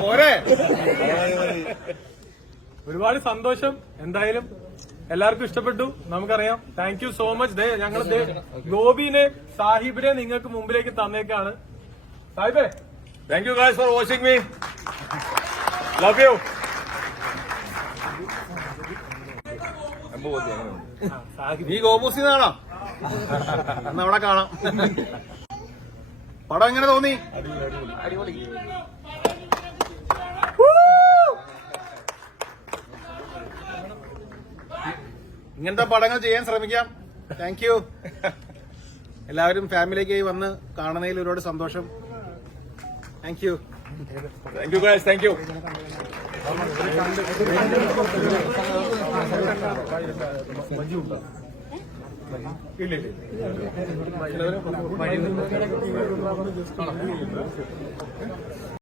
പോരെ. ഒരുപാട് സന്തോഷം. എന്തായാലും എല്ലാവർക്കും ഇഷ്ടപ്പെട്ടു, നമുക്കറിയാം. Thank you so much. ഞങ്ങൾ ഗോപിനെ സാഹിബിനെ നിങ്ങൾക്ക് മുമ്പിലേക്ക് തന്നേക്കാണ്. സാഹിബേ, thank you guys for watching me. Love you. നീ ഗോപൂസിന്നാണോ? എന്നാ അവിടെ കാണാം. പടം എങ്ങനെ തോന്നി? അടിപൊളി. ഇങ്ങനത്തെ പടങ്ങൾ ചെയ്യാൻ ശ്രമിക്കാം. Thank you. എല്ലാവരും ഫാമിലിക്കായി വന്ന് കാണുന്നതിൽ ഒരുപാട് സന്തോഷം. Thank you. Thank you guys. Thank you. ഇല്ല